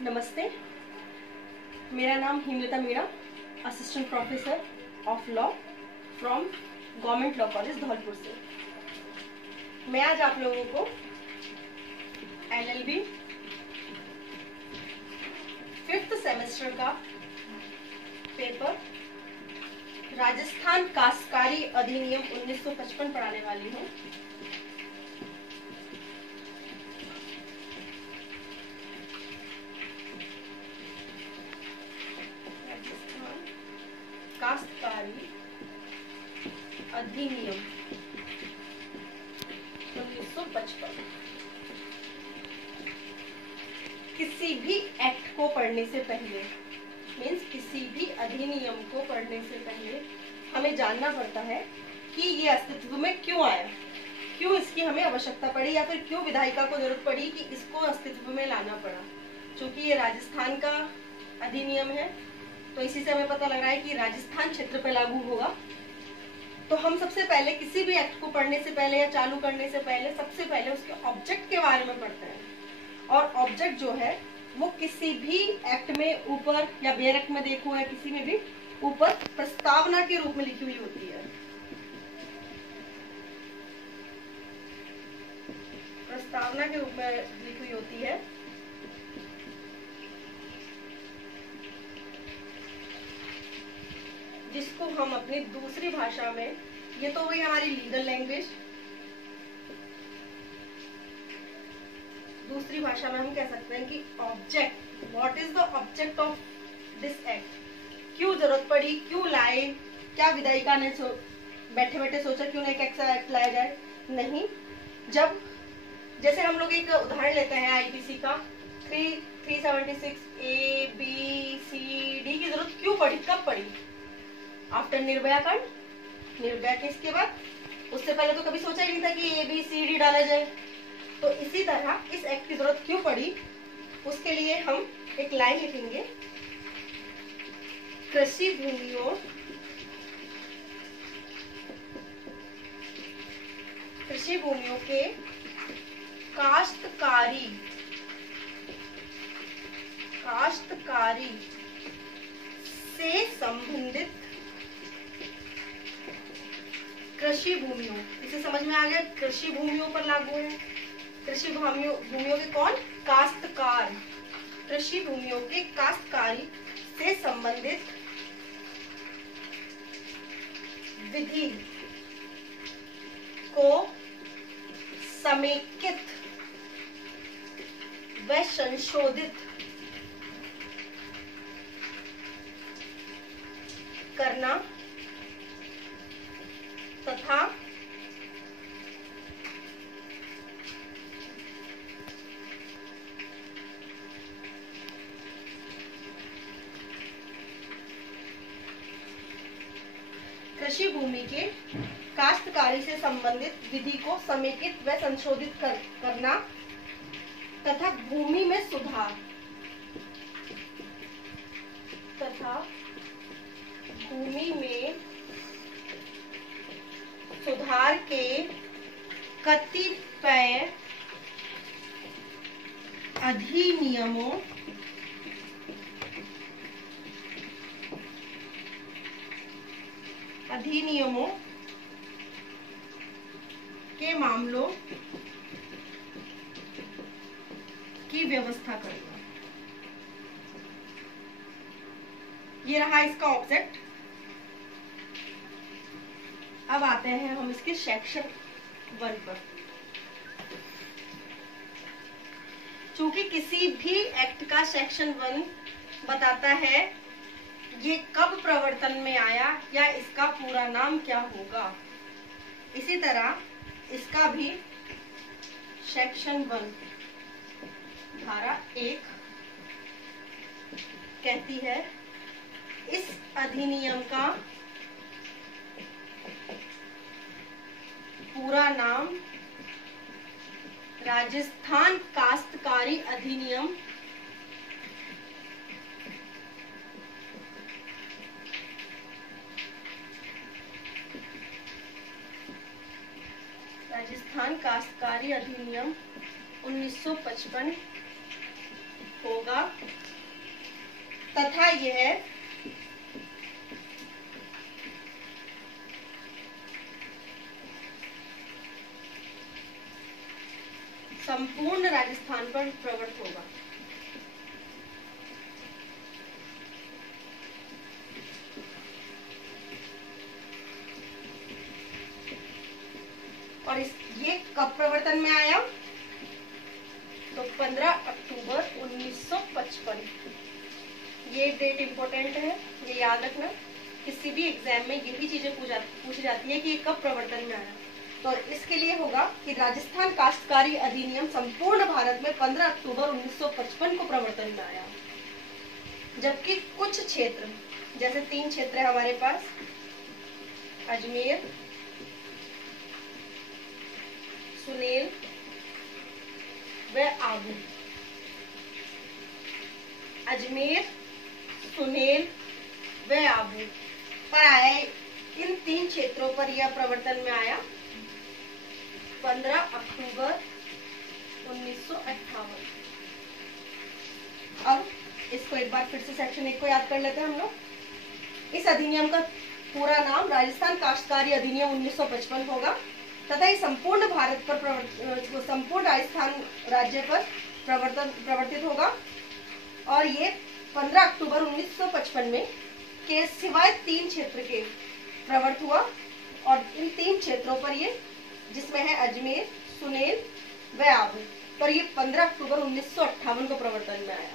नमस्ते, मेरा नाम Hemlata Meena, assistant professor of law from government law college Dholpur से। मैं आज आप लोगों को LLB 5th सेमेस्टर का पेपर राजस्थान काश्तकारी अधिनियम 1955 पढ़ाने वाली हूँ। काश्तकारी अधिनियम 1955। किसी भी एक्ट को पढ़ने से पहले किसी भी अधिनियम को पढ़ने से पहले हमें जानना पड़ता है कि ये अस्तित्व में क्यों आया, क्यों इसकी हमें आवश्यकता पड़ी, या फिर क्यों विधायिका को जरूरत पड़ी कि इसको अस्तित्व में लाना पड़ा। क्योंकि ये राजस्थान का अधिनियम है, तो इसी से हमें पता लग रहा है कि राजस्थान क्षेत्र पर लागू होगा। तो हम सबसे पहले किसी भी एक्ट को पढ़ने से पहले या चालू करने से पहले सबसे पहले उसके ऑब्जेक्ट के बारे में पढ़ते हैं। और ऑब्जेक्ट जो है वो किसी भी एक्ट में ऊपर या बेरक में देखो या किसी में भी ऊपर प्रस्तावना के रूप में लिखी हुई होती है। प्रस्तावना के रूप में लिखी हुई होती है। जिसको हम अपनी दूसरी भाषा में, ये तो वही हमारी लीगल लैंग्वेज, दूसरी भाषा में हम कह सकते हैं कि object, what is the object of this act, क्यों जरूरत पड़ी, क्यों लाए, क्या विधायिका ने बैठे बैठे सोचा क्यों ना एक ऐसा एक्ट लाया जाए। नहीं, जब जैसे हम लोग एक उदाहरण लेते हैं IPC का 376 ABCD की जरूरत क्यों पड़ी, कब पड़ी? आफ्टर निर्भया कांड, निर्भया केस के बाद। उससे पहले तो कभी सोचा ही नहीं था कि ABCD डाला जाए। तो इसी तरह इस एक्ट की जरूरत क्यों पड़ी, उसके लिए हम एक लाइन लिखेंगे। कृषि भूमियों के काश्तकारी से संबंधित कृषि भूमियों, इसे समझ में आ गया, कृषि भूमियों पर लागू है। कृषि भूमियों के कौन? काश्तकार। कृषि भूमियों के काश्तकारी से संबंधित विधि को समेकित व संशोधित करना तथा कृषि भूमि के काश्तकारी से संबंधित विधि को समेकित व संशोधित करना तथा भूमि में सुधार के कतिपय अधिनियमों के मामलों की व्यवस्था करेगा। ये रहा इसका ऑब्जेक्ट। अब आते हैं हम इसके सेक्शन 1 पर। चूंकि किसी भी एक्ट का सेक्शन 1 बताता है ये कब प्रवर्तन में आया या इसका पूरा नाम क्या होगा, इसी तरह इसका भी सेक्शन 1 धारा 1 कहती है इस अधिनियम का पूरा नाम राजस्थान काश्तकारी अधिनियम राजस्थान काश्तकारी अधिनियम 1955 होगा। होगा तथा यह संपूर्ण राजस्थान पर प्रवृत्त होगा। और ये कब प्रवर्तन में आया? तो 15 अक्टूबर 1955। ये डेट इंपॉर्टेंट है, ये याद रखना। किसी भी एग्जाम में यही चीजें पूछी जाती है कि ये कब प्रवर्तन में आया। तो इसके लिए होगा कि राजस्थान काश्तकारी अधिनियम संपूर्ण भारत में 15 अक्टूबर 1955 को प्रवर्तन में आया। जबकि कुछ क्षेत्र, जैसे 3 क्षेत्र है हमारे पास, अजमेर, सुनेल व आबू। अजमेर, सुनेल व आबू पर आया। इन 3 क्षेत्रों पर यह प्रवर्तन में आया 15 अक्टूबर 1958। अब इसको एक बार फिर से सेक्शन 1 को याद कर लेते हैं हम लोग। इस अधिनियम का पूरा नाम राजस्थान काश्तकारी अधिनियम 1955 होगा तथा ये संपूर्ण भारत पर संपूर्ण राजस्थान राज्य पर प्रवर्तित होगा। और ये 15 अक्टूबर 1955 में के सिवाय 3 क्षेत्र के प्रवर्त हुआ। और इन 3 क्षेत्रों पर ये, जिसमें है अजमेर, सुनेल व आबू, पर ये 15 अक्टूबर 1958 को प्रवर्तन में आया।